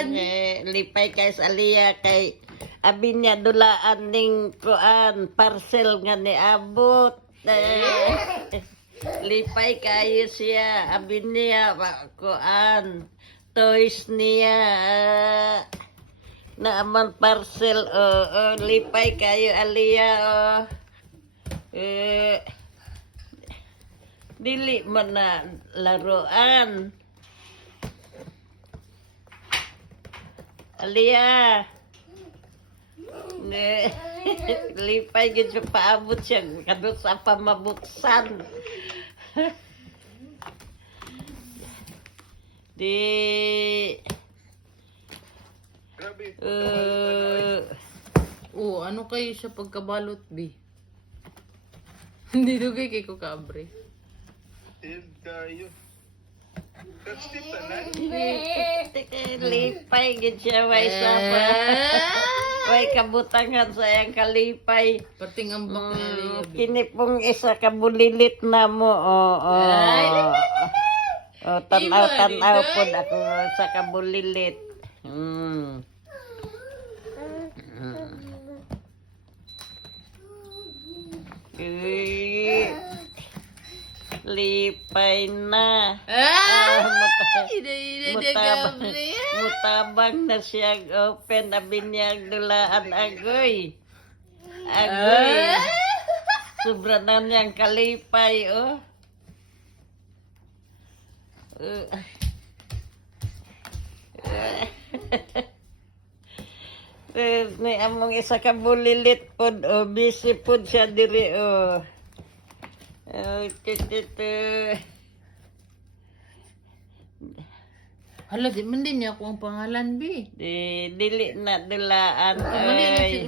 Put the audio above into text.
Kuan. Lipay kay sa Aliyah kay abi niya dulaan ning kuan parcel nga niabot. Lipay kayo siya abi niya kuan toys niya na amang parcel lipay kayo Aliyah dili man na laruan. Aliyah. Lipay gid siya paabot siya kadto sa pamabuksan. Di Ano kayo siya pagkabalot, bi? Hindi dugay kay ko kabre. Lipay gid siya way sapa. Way kabutangan sa iyang kalipay. Perting ambak niya Aliyah, bi. Kini pong isa ka bulilit na mo. Tanaw po ako sa kabulilit. Lipay na. Mutabang na siya open abinyag dulaan agoy. Sobra na niyang kalipay Ni among isa ka bulilit pod busy pod siya diri Hala, di man din niya ako ang pangalan, bi. Dili na dulaan Mali na ay. si